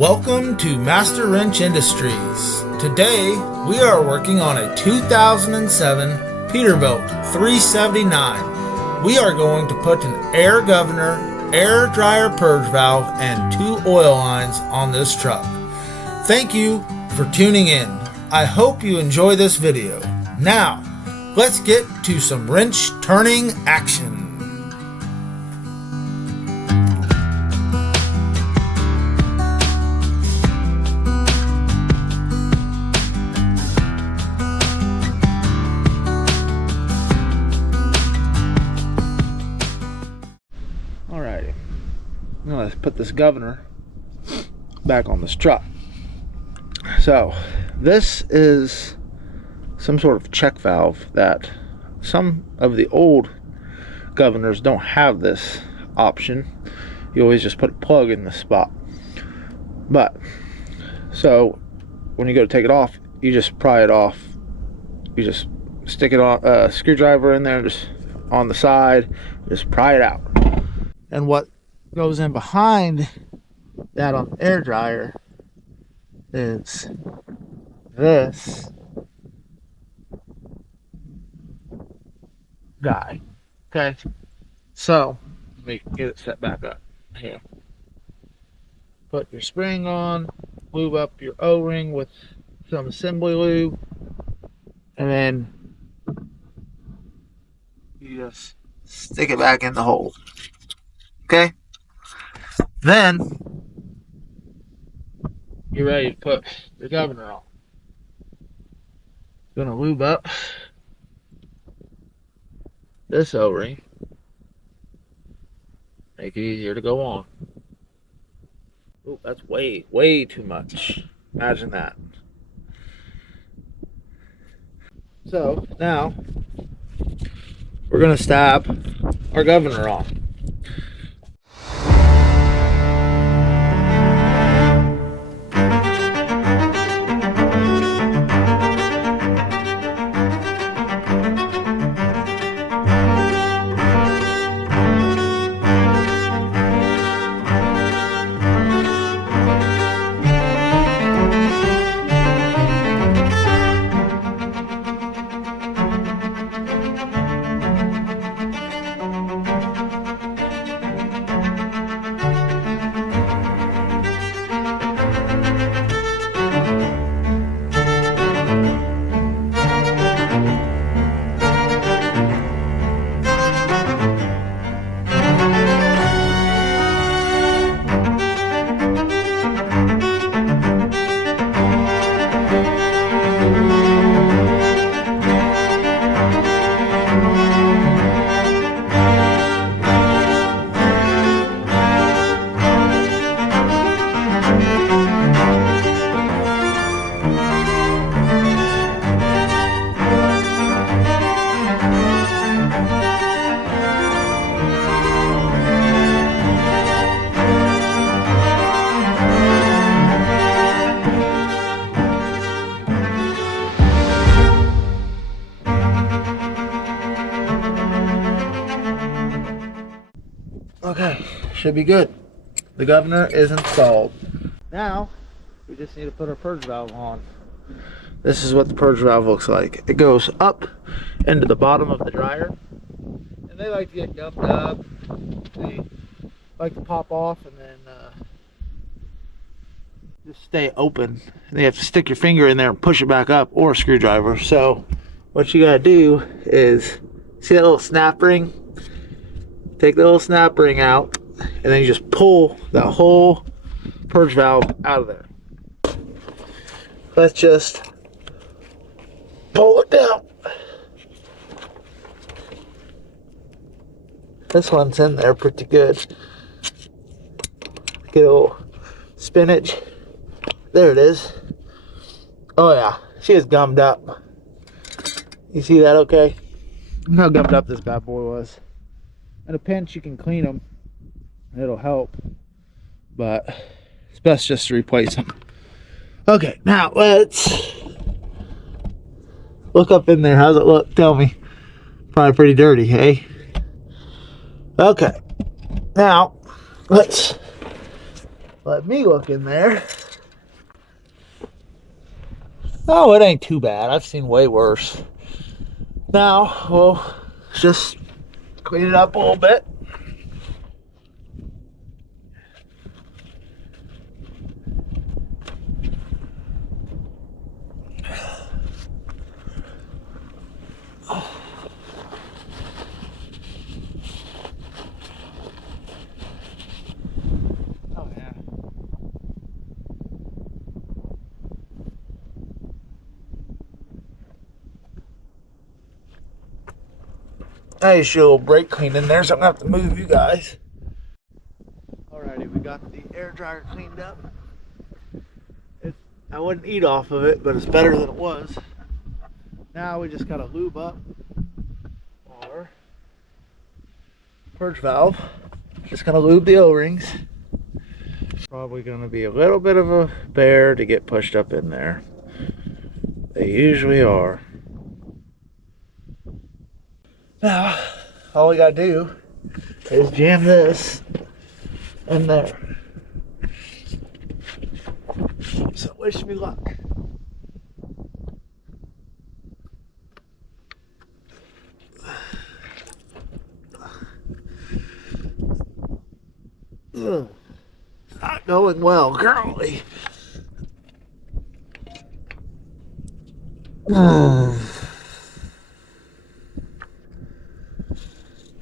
Welcome to Master Wrench Industries. Today we are working on a 2007 Peterbilt 379. We are going to put an air governor, air dryer purge valve, and 2 oil lines on this truck. Thank you for tuning in. I hope you enjoy this video. Now, let's get to some wrench turning action. Alrighty, now let's put this governor back on this truck. So this is some sort of check valve that some of the old governors don't have this option. You always just put a plug in the spot. But so when you go to take it off, you just pry it off. You just stick it on a screwdriver in there, just on the side, just pry it out. And what goes in behind that on the air dryer is this guy. Okay, so let me get it set back up here. Put your spring on, lube up your O-ring with some assembly lube, and then you just stick it back in the hole. Okay, then you're ready to put the governor on. Gonna lube up this O-ring, make it easier to go on. Oh, that's way too much. Imagine that. So now we're gonna stab our governor on. Okay, should be good. The governor is installed. Now, we just need to put our purge valve on. This is what the purge valve looks like. It goes up into the bottom of the dryer. And they like to get gummed up. They like to pop off and then just stay open. And you have to stick your finger in there and push it back up, or a screwdriver. So what you gotta do is, see that little snap ring? Take the little snap ring out, and then you just pull that whole purge valve out of there. Let's just pull it down. This one's in there pretty good. Get a little spinach. There it is. Oh yeah, she is gummed up. You see that okay? Look how gummed up this bad boy was. In a pinch you can clean them, it'll help, but it's best just to replace them. Okay, now let's look up in there. How's it look? Tell me. Probably pretty dirty, hey? Okay, now let's let me look in there. Oh, it ain't too bad. I've seen way worse. Now, we'll just clean it up a little bit. Nice show a little brake clean in there, so I'm gonna have to move you guys. Alrighty, we got the air dryer cleaned up. I wouldn't eat off of it, but it's better than it was. Now we just gotta lube up our purge valve. Just gonna lube the O-rings. Probably gonna be a little bit of a bear to get pushed up in there. They usually are. Now, all we gotta do is jam this in there. So wish me luck. Ugh. Not going well, girly.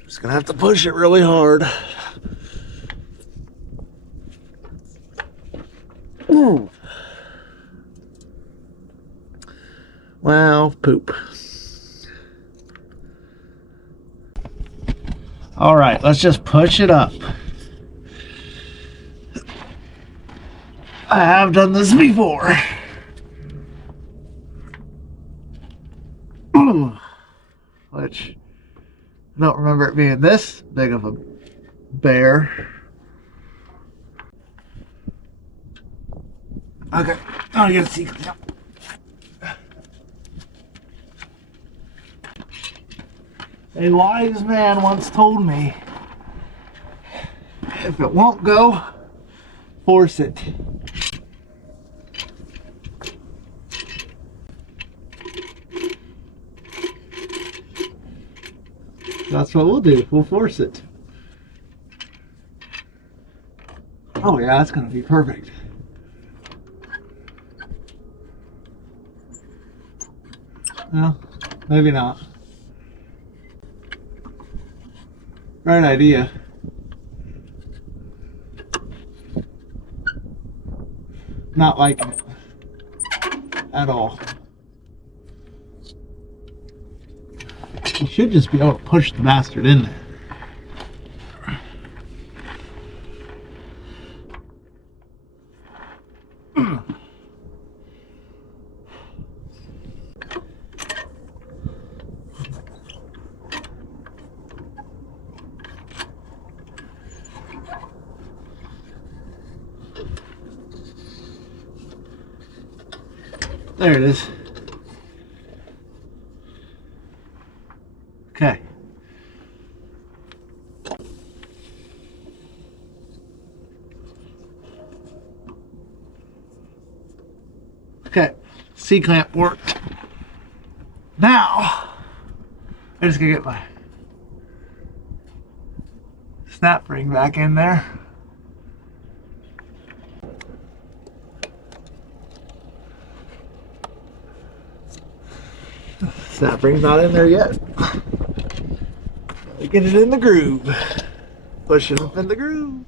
Just gonna have to push it really hard. Ooh. Wow, poop. All right, let's just push it up. I have done this before. Which I don't remember it being this big of a bear. Okay, I'll get a see. A wise man once told me, if it won't go, force it. That's what we'll do. We'll force it. Oh yeah, that's gonna be perfect. Well, maybe not. Right idea. Not liking it at all. You should just be able to push the bastard in there. There it is. Okay. Okay, C-clamp worked. Now, I'm just gonna get my snap ring back in there. Snap ring's not in there yet. Get it in the groove. Push it up in the groove.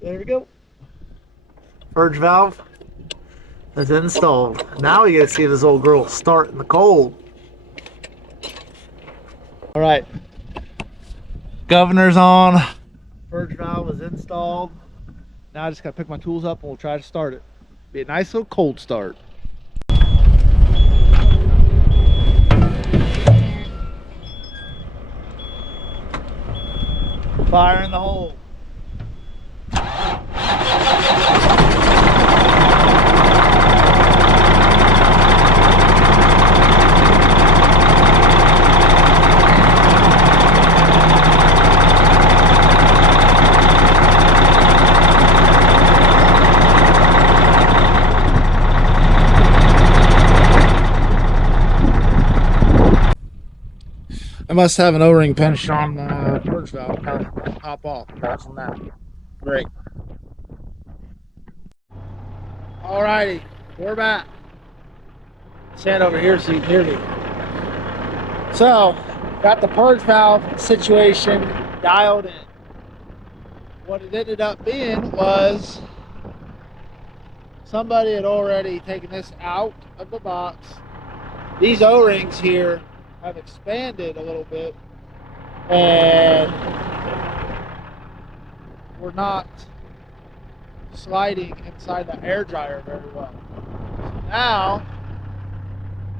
There we go. Purge valve is installed. Now we get to see this old girl start in the cold. All right. Governor's on. Purge valve is installed. Now I just gotta pick my tools up and we'll try to start it. Be a nice little cold start. Fire in the hole. must have an O-ring pinched on the purge valve. Pop off. From that. Great. Alrighty, we're back. Stand over here so you can hear me. So, got the purge valve situation dialed in. What it ended up being was somebody had already taken this out of the box. These O-rings here have expanded a little bit and we're not sliding inside the air dryer very well. So now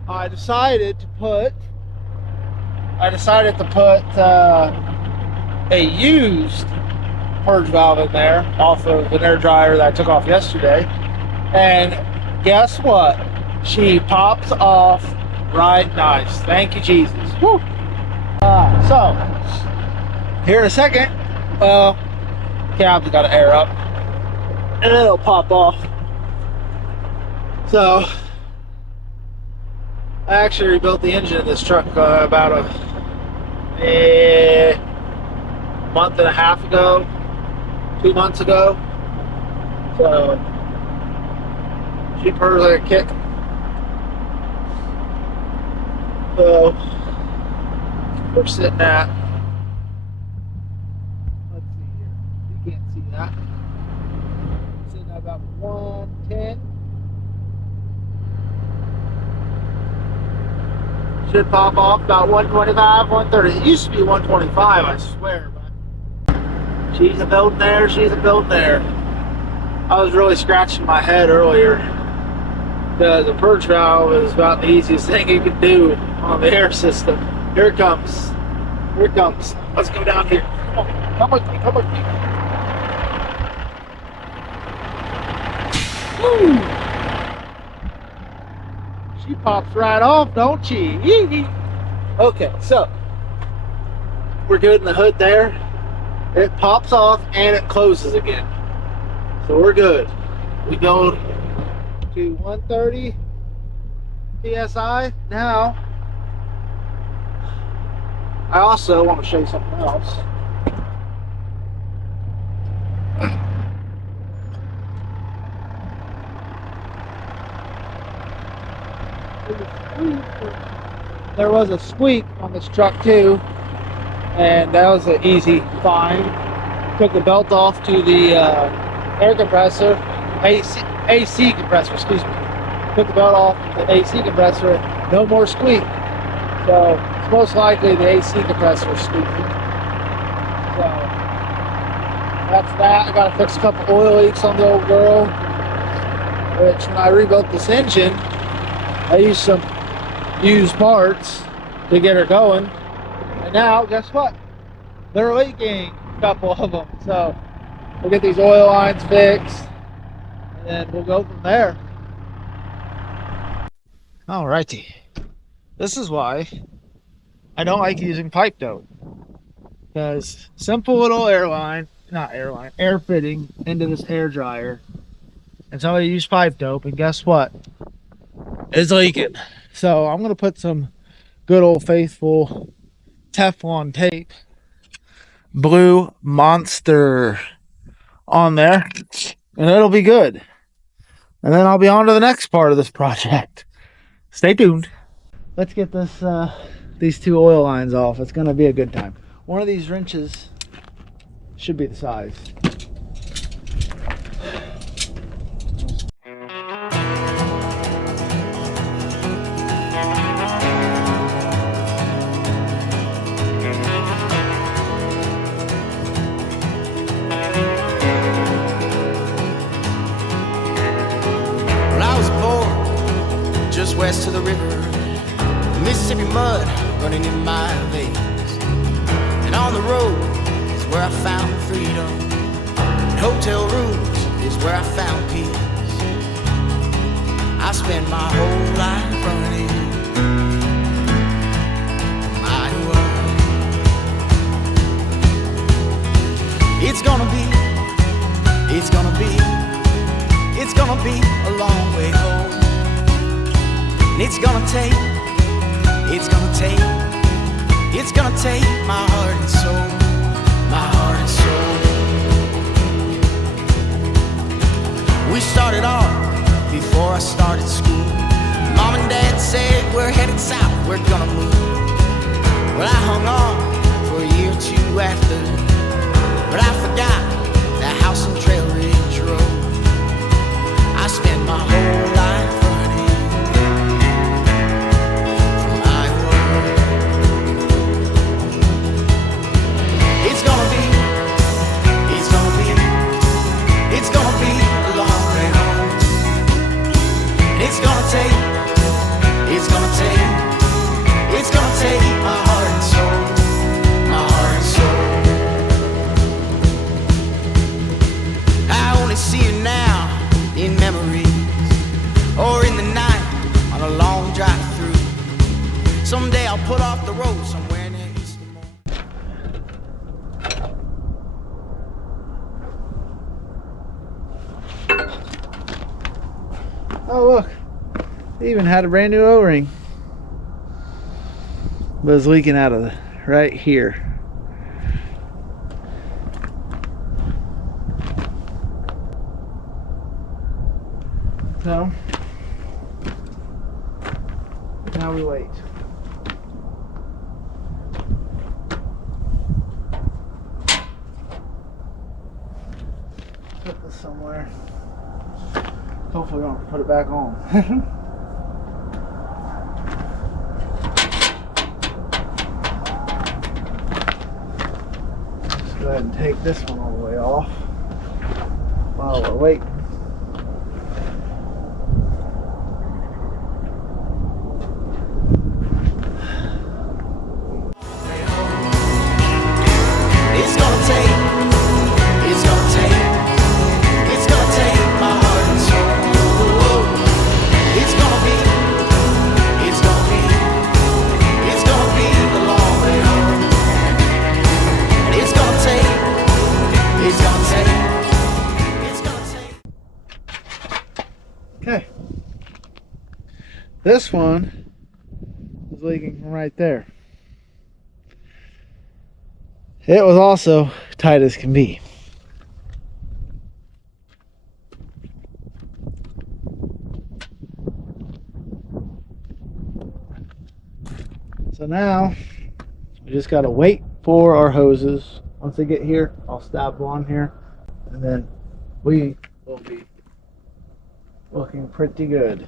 I decided to put a used purge valve in there off of an air dryer that I took off yesterday, and guess what? She pops off right nice. Thank you, Jesus. Woo. So here in a second, cab's got to air up and then it'll pop off. So I actually rebuilt the engine of this truck about a month and a half ago, 2 months ago. So she purrs like a kick. So we're sitting at, let's see here, you can't see that. Sitting at about 110. Should pop off about 125, 130. It used to be 125, I swear, but she's a building there, she's a building there. I was really scratching my head earlier because the purge valve is about the easiest thing you can do on the air system. Here it comes. Here it comes. Let's go down here. Come with me, come with me. Woo! She pops right off, don't she? Okay, so we're good in the hood there. It pops off and it closes again. So we're good. We go to 130 PSI. Now, I also want to show you something else. There was a squeak on this truck too, and that was an easy find. Took the belt off to the air compressor, AC compressor, excuse me. Took the belt off the AC compressor, no more squeak. So it's most likely the AC compressor is squeaking. So that's that. I got to fix a couple oil leaks on the old girl, which when I rebuilt this engine, I used some used parts to get her going, and now guess what? They're leaking, a couple of them. So we'll get these oil lines fixed and then we'll go from there. Alrighty, this is why I don't like using pipe dope, because simple little air fitting into this air dryer, and somebody used pipe dope, and guess what? It's leaking. So I'm gonna put some good old faithful Teflon tape, Blue Monster, on there, and it'll be good. And then I'll be on to the next part of this project. Stay tuned. Let's get this these two oil lines off. It's gonna be a good time. One of these wrenches should be the size. West of the river, Mississippi mud running in my veins, and on the road is where I found freedom, and hotel rooms is where I found peace. I spent my whole life running my world. It's gonna be a long way home. And it's gonna take It's gonna take my heart and soul, my heart and soul. We started off before I started school. Mom and Dad said we're headed south, we're gonna move. Well, I hung on for a year or two after, but I forgot that house and trail ridge road. I spent my whole life running from Iowa. It's gonna be a long way home. And it's gonna take my heart and soul, my heart and soul. I only see you now in memories, or in the night on a long drive through. Someday I'll put off the road somewhere near Eastern. Oh look, they even had a brand new O-ring, but it's leaking out of right here. So now we wait. Put this somewhere. Hopefully we don't have to put it back on. Just go ahead and take this one all the way off while we're waiting. Okay, this one is leaking from right there. It was also tight as can be. So now we just gotta wait for our hoses. Once they get here, I'll stab one here, and then we will be looking pretty good.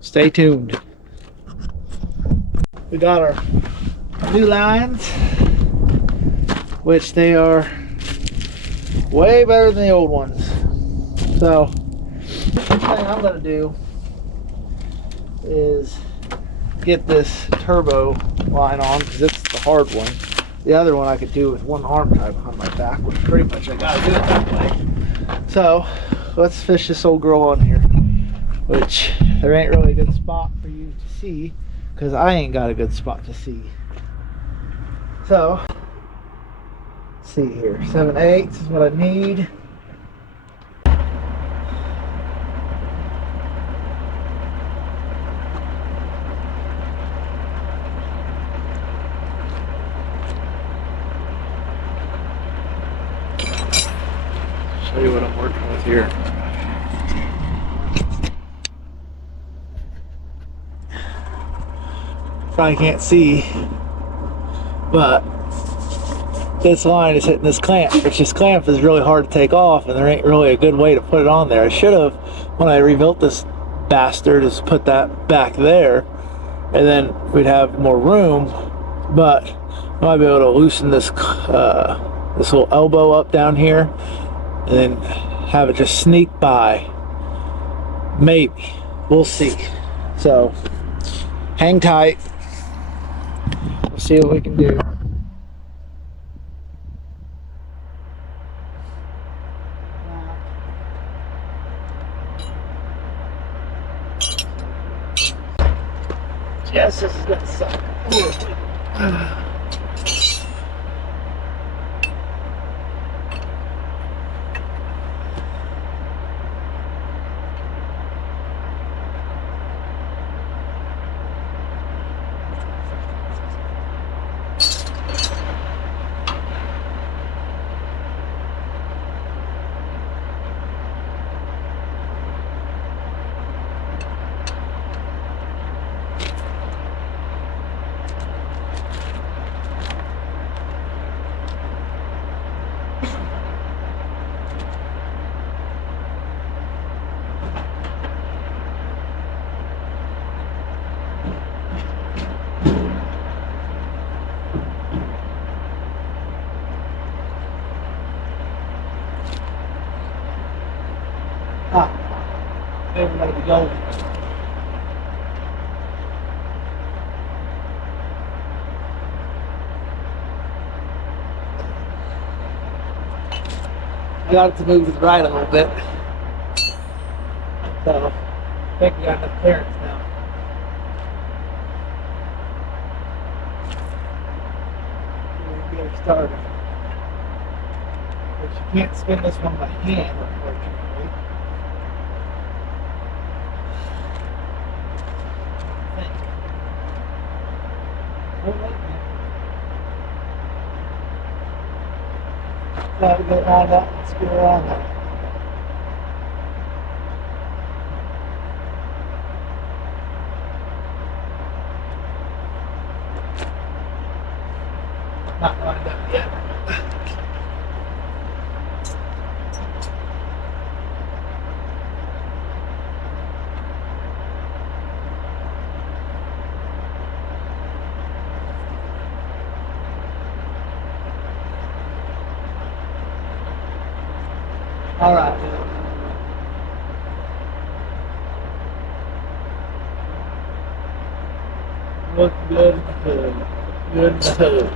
Stay tuned. We got our new lines, which they are way better than the old ones. So the thing I'm going to do is get this turbo line on, because it's the hard one. The other one I could do with one arm tied behind my back, which pretty much I gotta do it that way. So let's fish this old girl on here, which there ain't really a good spot for you to see, because I ain't got a good spot to see. So let's see here, 7/8 is what I need. Show you what I'm working with here. Probably can't see, but this line is hitting this clamp, which this clamp is really hard to take off, and there ain't really a good way to put it on there. I should have, when I rebuilt this bastard, just put that back there, and then we'd have more room, but I might be able to loosen this this little elbow up down here, and then have it just sneak by. Maybe. We'll see. So hang tight. We'll see what we can do. Yes, this is gonna suck. maybe let it go. I got it to move to the right a little bit. So I think we got enough clearance now. We can get her started. But you can't spin this one by hand, unfortunately. I think. Oh, wait a minute. Now we go on that and spin around that. Not lined up yet. All right. Look good in the hood. Good in the hood.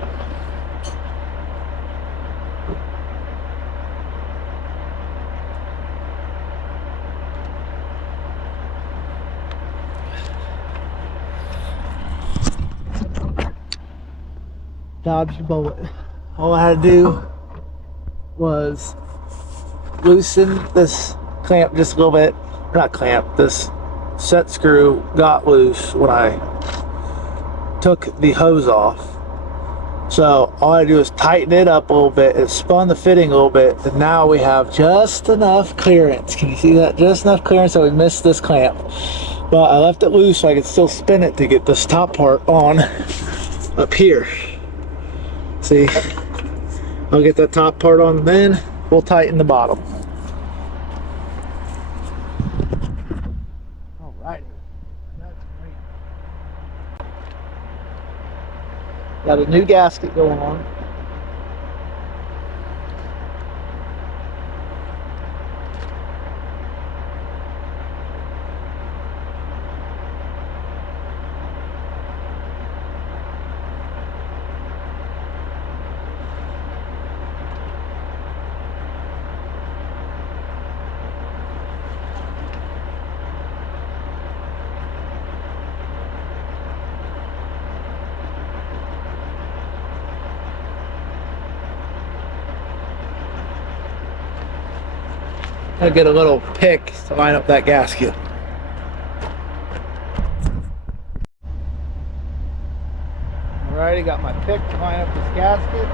Dodged a bullet. All I had to do was loosen this clamp just a little bit. Not clamp, this set screw got loose when I took the hose off. So all I do is tighten it up a little bit. It spun the fitting a little bit, and now we have just enough clearance. Can you see that? Just enough clearance so we missed this clamp. But I left it loose so I could still spin it to get this top part on up here. See, I'll get that top part on, then we'll tighten the bottom. Alrighty, that's great. Got a new gasket going on. I'll get a little pick to line up that gasket. Alrighty, got my pick to line up this gasket.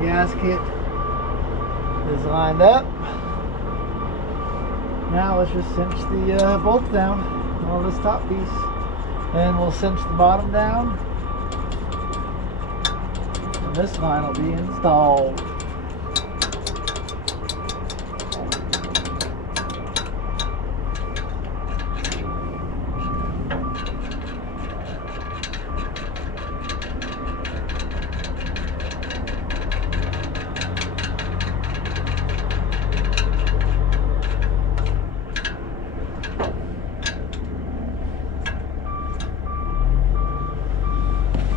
Gasket is lined up. Now let's just cinch the bolts down on this top piece, and we'll cinch the bottom down, and this line will be installed.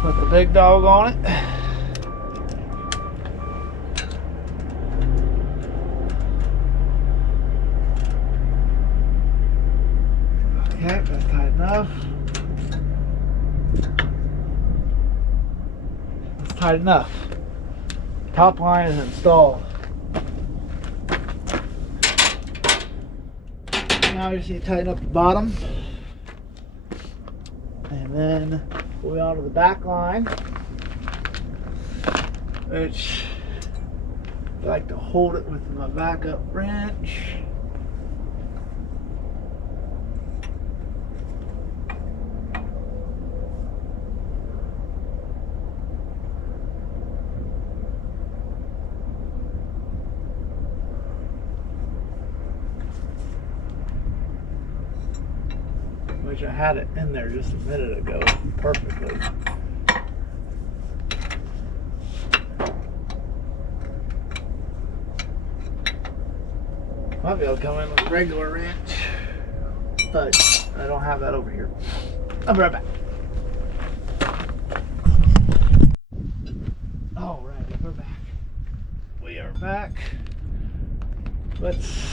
Put the big dog on it. Okay, that's tight enough. Let's tight enough. Top line is installed. Now we just need to tighten up the bottom. And then go on to the back line, which I like to hold it with my backup wrench. Which I had it in there just a minute ago perfectly. Might be able to come in with a regular wrench, but I don't have that over here. I'll be right back. Alrighty, we're back. We are back. Let's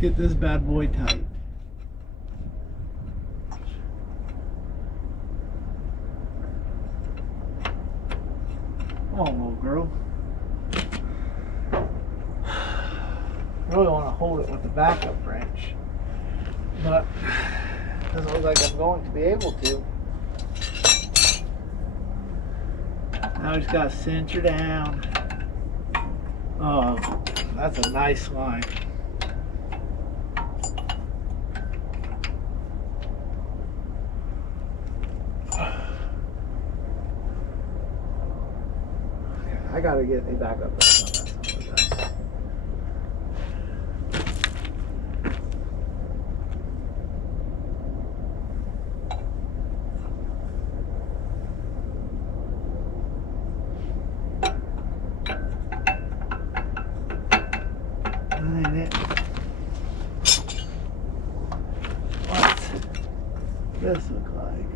get this bad boy tight. Come on, little girl. I really want to hold it with the backup wrench, but it doesn't look like I'm going to be able to. Now I just got to cinch her down. Oh, that's a nice line. I gotta get a backup wrench on that. What's this look like?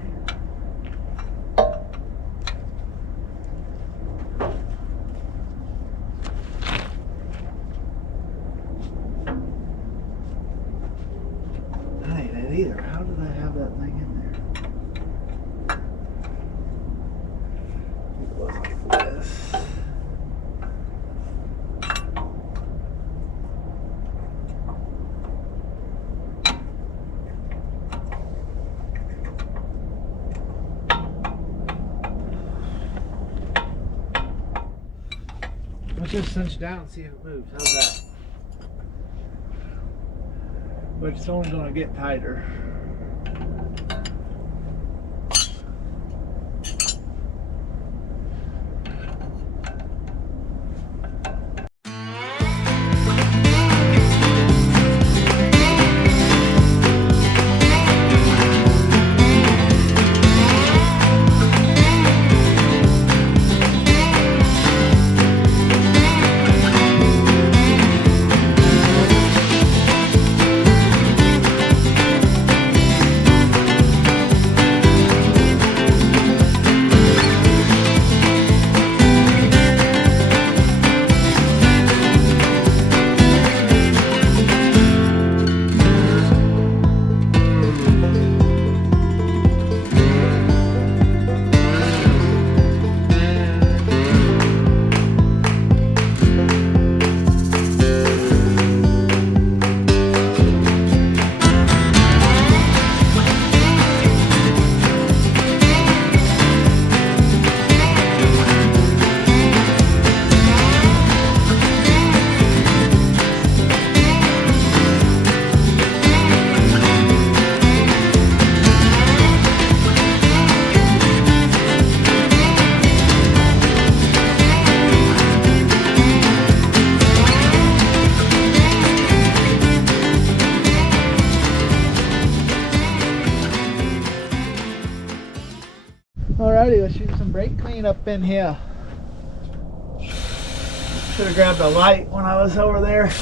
Either. How did I have that thing in there? It was like this. Let's just cinch down and see if it moves. How's that? But it's only going to get tighter. Alrighty, let's do some brake cleanup in here. Should have grabbed a light when I was over there.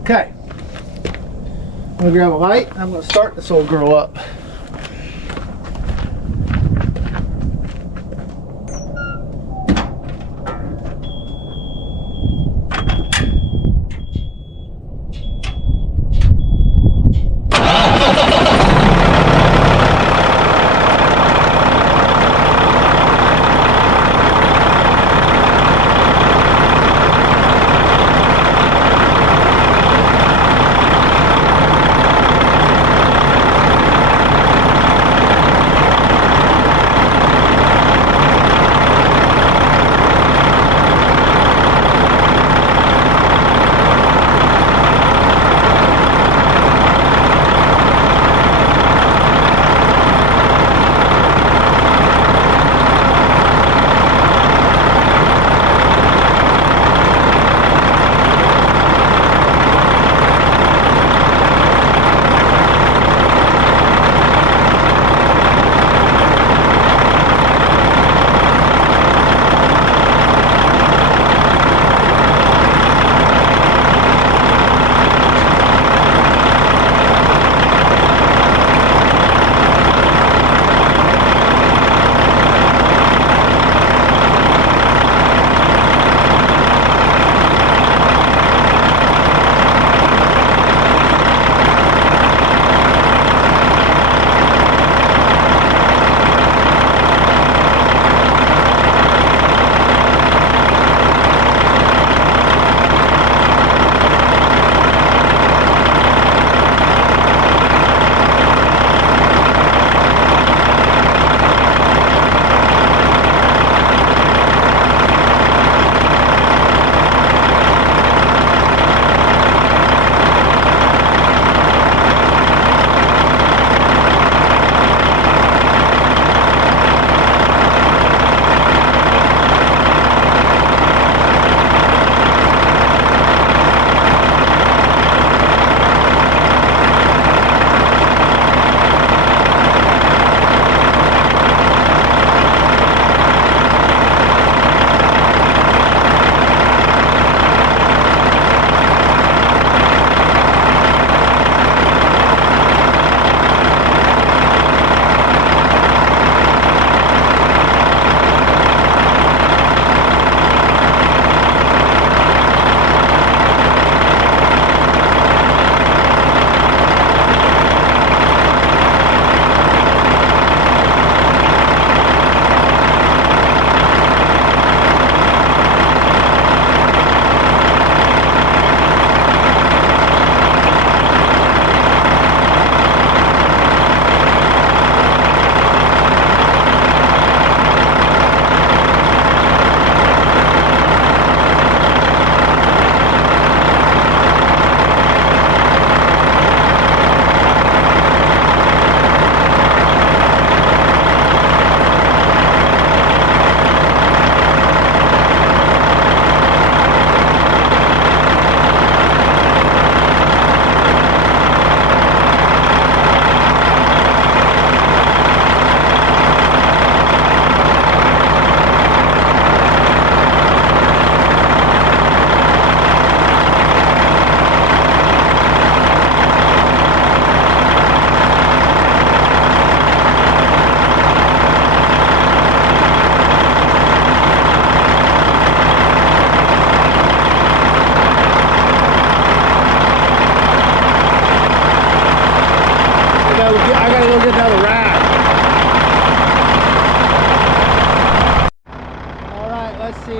Okay, I'm gonna grab a light and I'm gonna start this old girl up.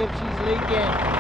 if she's leaking.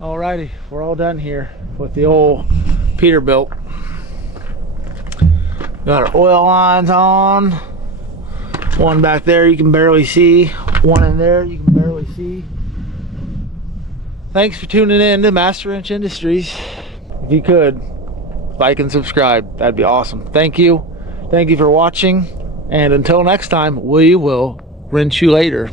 Alrighty, we're all done here with the old Peterbilt. Got our oil lines on. One back there you can barely see. One in there you can barely see. Thanks for tuning in to Master Wrench Industries. If you could, like and subscribe. That'd be awesome. Thank you. Thank you for watching. And until next time, we will wrench you later.